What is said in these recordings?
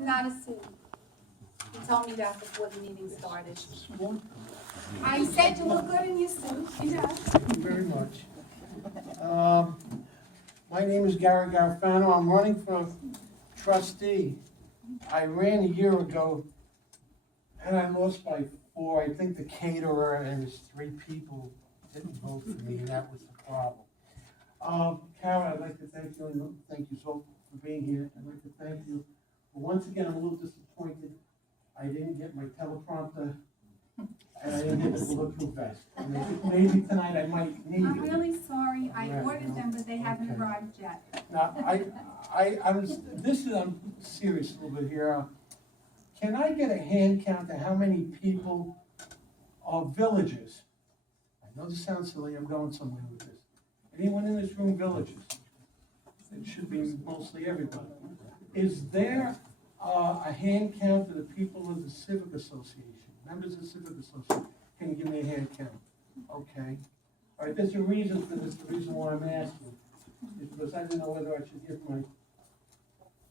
Not a suit. You told me that before the meeting started. I said you look good in your suit, you know. Thank you very much. My name is Gary Garfano. I'm running for trustee. I ran a year ago, and I lost by 4. I think the caterer and his 3 people didn't vote for me, and that was the problem. Karen, I'd like to thank you, and thank you so for being here. I'd like to thank you. But once again, I'm a little disappointed. I didn't get my teleprompter, and I didn't get the bulletproof vest. Maybe tonight I might need it. I'm really sorry. I Yeah, ordered them, but they haven't okay. arrived yet. Now, I'm serious a little bit here. Can I get a hand count of how many people are villagers? I know this sounds silly, I'm going somewhere with this. Anyone in this room villagers? It should be mostly everybody. Is there a hand count of the people of the Civic Association, members of the Civic Association? Can you give me a hand count? Okay. All right, there's a reason for this. The reason why I'm asking is because I didn't know whether I should give my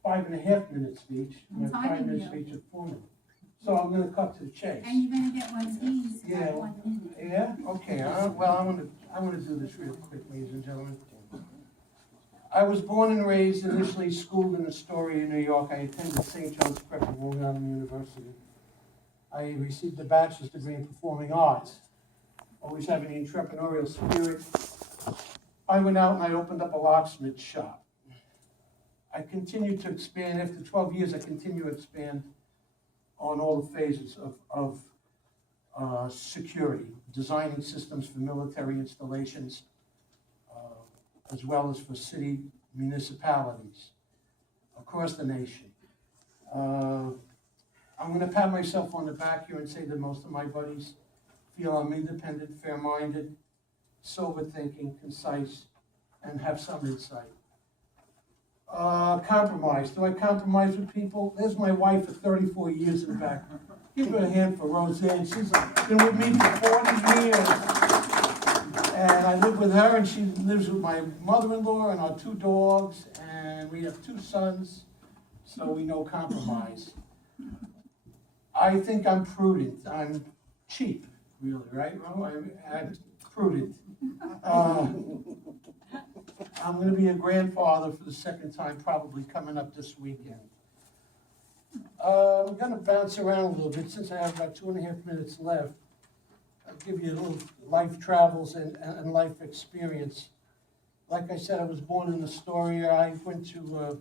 5.5-minute speech, my 5-minute speech at 4 minutes. So I'm going to cut to the chase. And you're gonna get one tease Yeah. at 1 minute. Yeah. Okay. Well, I'm going to do this real quick, ladies and gentlemen. I was born and raised, initially schooled in Astoria, New York. I attended St. John's Prep at Long Island University. I received a bachelor's degree in performing arts. Always having the entrepreneurial spirit. I went out and I opened up a locksmith shop. I continued to expand. After 12 years, I continued to expand on all the phases of security, designing systems for military installations, as well as for city municipalities across the nation. I'm going to pat myself on the back here and say that most of my buddies feel I'm independent, fair-minded, sober-thinking, concise, and have some insight. Compromise. Do I compromise with people? There's my wife for 34 years in the back. Give her a hand for Roseanne. She's been with me for 40 years. And I live with her, and she lives with my mother-in-law and our 2 dogs, and we have 2 sons, so we know compromise. I think I'm prudent. I'm cheap, really, right? I'm prudent. I'm going to be a grandfather for the 2nd time, probably coming up this weekend. I'm going to bounce around a little bit since I have about 2.5 minutes left. I'll give you a little life travels and life experience. Like I said, I was born in Astoria. I went to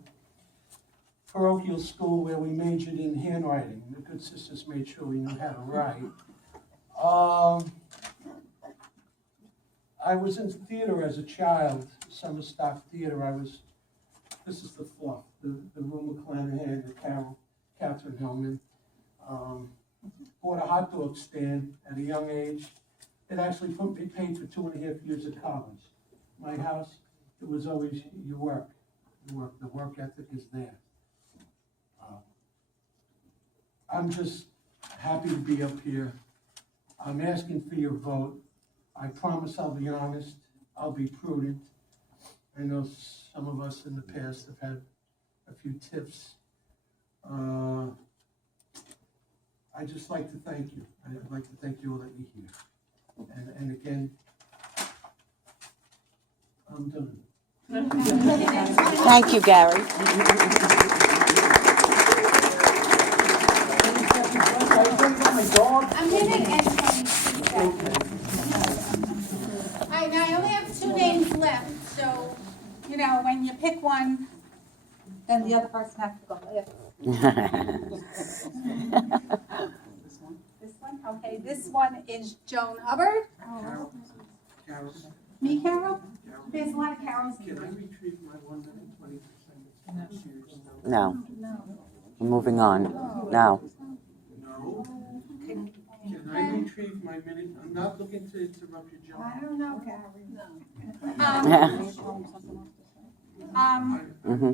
parochial school where we majored in handwriting. The good sisters made sure we knew how to write. I was in theater as a child, summer stock theater. This is the fluff, the Rue McClanahan, the Catherine Hellman. Bought a hot dog stand at a young age. It actually paid for 2.5 years of college. My house, it was always you work. The work ethic is there. I'm just happy to be up here. I'm asking for your vote. I promise I'll be honest. I'll be prudent. I know some of us in the past have had a few tips. I'd just like to thank you. I'd like to thank you all that you're here. And again, I'm done. Thank you, Gary. A minute and 22 seconds. I only have 2 names left, so, when you pick one, then the other person has to go. This one? Okay, this one is Joan Hubbard. Carol. Me, Carol? There's a lot of Carols Can here. I retrieve my 1 minute and 20 seconds? No. We're moving on. No. No? Can I retrieve my minute? I'm not looking to interrupt you, John. I don't know, Gary.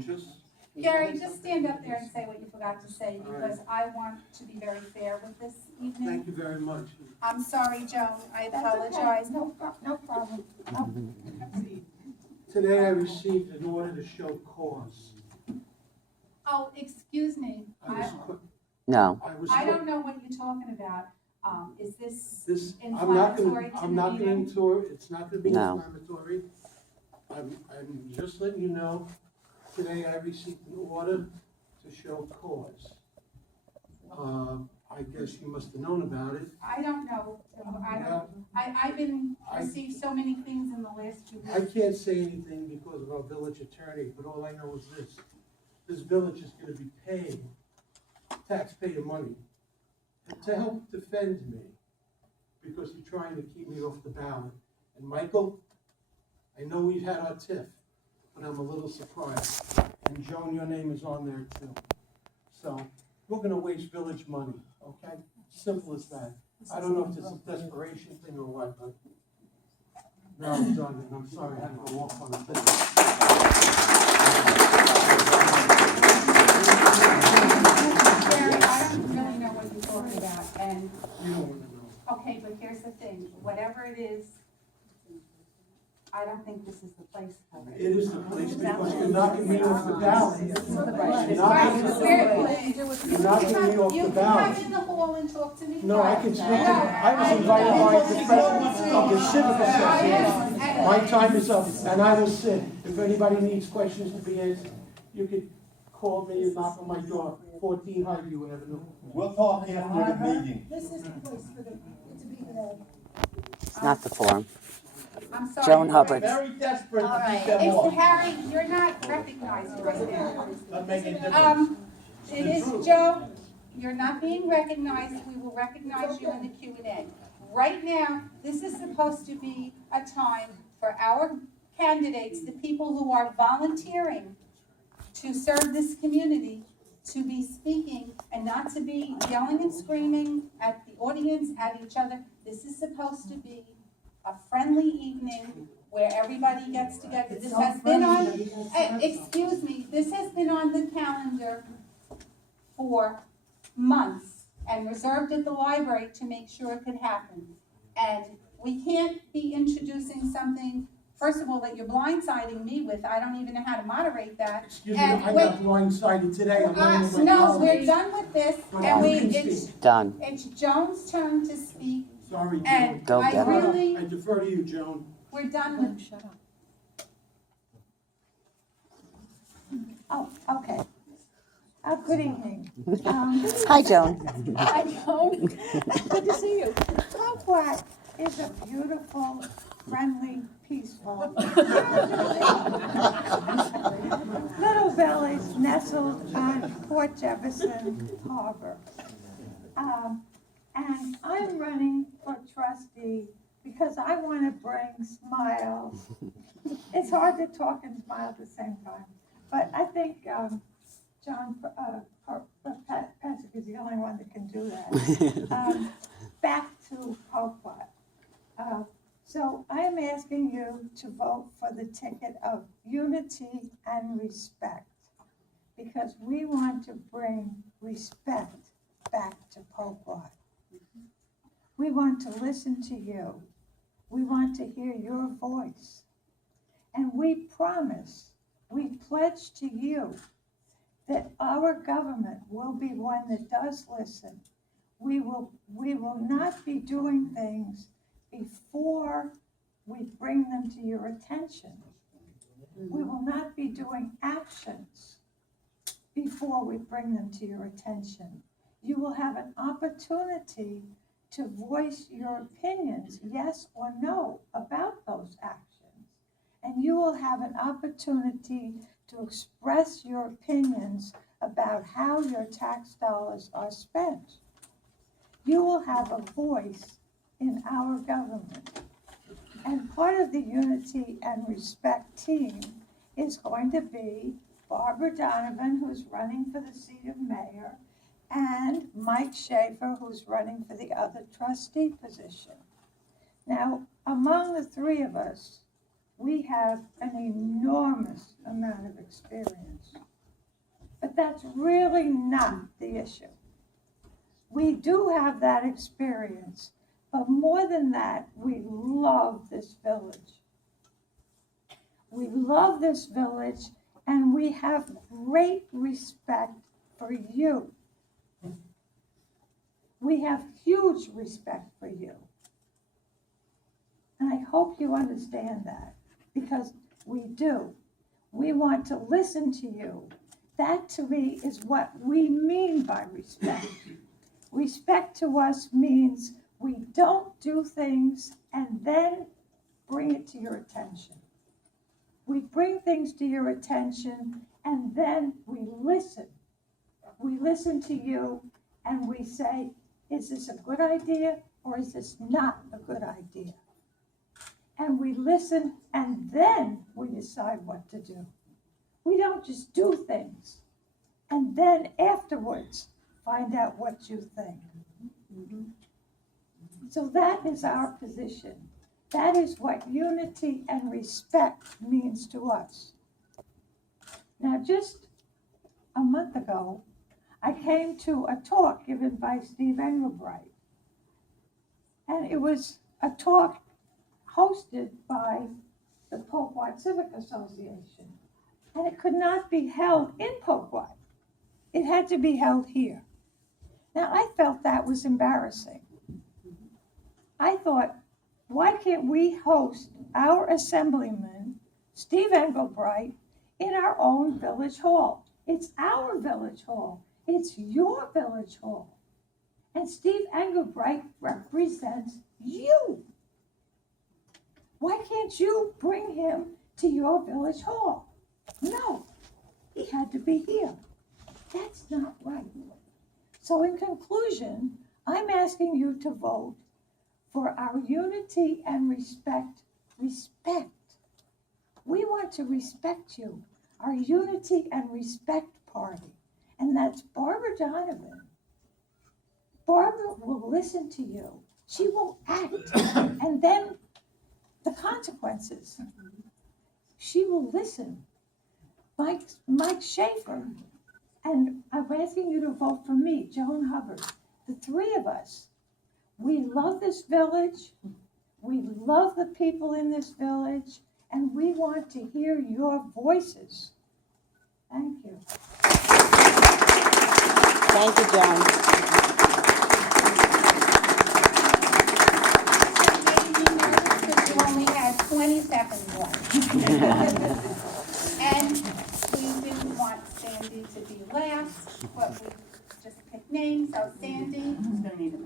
Just. Gary, just stand up there and say what you forgot to say, because I want to be very fair with this evening. Thank you very much. I'm sorry, Joan, I apologize. No problem. Today I received an order to show cause. Oh, excuse me. No. I don't know what you're talking about. Is this I'm not inflammatory gonna, to I'm the not gonna meeting? it's not gonna be No. inflammatory. I'm just letting you know, today I received an order to show cause. I guess you must have known about it. I don't know. Well, I've received so many things in the last 2 I weeks. can't say anything because of our village attorney, but all I know is this. This village is gonna be paying taxpayer money to help defend me because you're trying to keep me off the ballot. And Michael, I know we've had our tiff, but I'm a little surprised. And Joan, your name is on there too. So we're gonna waste village money, okay? Simple as that. I don't know if it's a desperation thing or what, but no, I'm done, and I'm sorry I had to go off on a bit. Jerry, I don't really know what you're talking about, and, You don't wanna know. okay, but here's the thing, whatever it is, I don't think this is the place for it. It is the place because you're knocking me off the ballot. You're Right, knocking me off the You can ballot. come in the hall and talk to me. No, I can speak to, I was invited by the president of the Civic Association. My time is up, and I will sit. If anybody needs questions to be answered, you could call me and knock on my door, 14 Highview Avenue. We'll talk after the meeting. This is the place for the, to be today. It's not the forum. I'm sorry. Joan Hubbard. Very desperate to All right. keep them It's off. Harry, you're not recognized right now. Not making a difference. It is Joe, you're not being recognized, we will recognize you in the Q&A. Right now, this is supposed to be a time for our candidates, the people who are volunteering to serve this community, to be speaking and not to be yelling and screaming at the audience, at each other. This is supposed to be a friendly evening where everybody gets together. This has been on, excuse me, this has been on the calendar for months and reserved at the library to make sure it could happen. And we can't be introducing something, first of all, that you're blindsiding me with. I don't even know how to moderate that. Excuse me, And I wait, got blindsided today. I'm on the way no, home. we're done with this, But and you can it's speak. Done. Joan's turn to speak, Sorry, Joan. and Go I get her. really, I defer to you, Joan. we're done with. Shut up. Oh, okay. Good evening. Hi, Joan. Hi, Joan. Good to see you. Poquott is a beautiful, friendly, peaceful little village nestled on Port Jefferson Harbor. And I'm running for trustee because I want to bring smiles. It's hard to talk and smile at the same time. But I think John Patrick is the only one that can do that. Back to Poquott. So I am asking you to vote for the ticket of unity and respect, because we want to bring respect back to Poquott. We want to listen to you. We want to hear your voice. And we promise, we pledge to you that our government will be one that does listen. We will not be doing things before we bring them to your attention. We will not be doing actions before we bring them to your attention. You will have an opportunity to voice your opinions, yes or no, about those actions. And you will have an opportunity to express your opinions about how your tax dollars are spent. You will have a voice in our government. And part of the unity and respect team is going to be Barbara Donovan, who's running for the seat of mayor, and Mike Schaefer, who's running for the other trustee position. Now, among the three of us, we have an enormous amount of experience. But that's really not the issue. We do have that experience, but more than that, we love this village. We love this village, and we have great respect for you, we have huge respect for you. And I hope you understand that, because we do. We want to listen to you. That, to me, is what we mean by respect. Respect to us means we don't do things and then bring it to your attention. We bring things to your attention and then we listen. We listen to you and we say, is this a good idea or is this not a good idea? And we listen and then we decide what to do. We don't just do things and then afterwards find out what you think. So that is our position. That is what unity and respect means to us. Now, just a month ago, I came to a talk given by Steve Engelbright. And it was a talk hosted by the Poquott Civic Association. And it could not be held in Poquott. It had to be held here. Now, I felt that was embarrassing. I thought, why can't we host our assemblyman, Steve Engelbright, in our own village hall? It's our village hall. It's your village hall. And Steve Engelbright represents you. Why can't you bring him to your village hall? No, he had to be here. That's not right. So in conclusion, I'm asking you to vote for our unity and respect. Respect. We want to respect you, our unity and respect party. And that's Barbara Donovan. Barbara will listen to you. She will act. And then the consequences. She will listen. Mike Schaefer. And I'm asking you to vote for me, Joan Hubbard. The three of us. We love this village. We love the people in this village. And we want to hear your voices. Thank you. Thank you, Joan. Because you only had 20 seconds left. And we didn't want Sandy to be last, but we just picked names. So Sandy, who's going to need a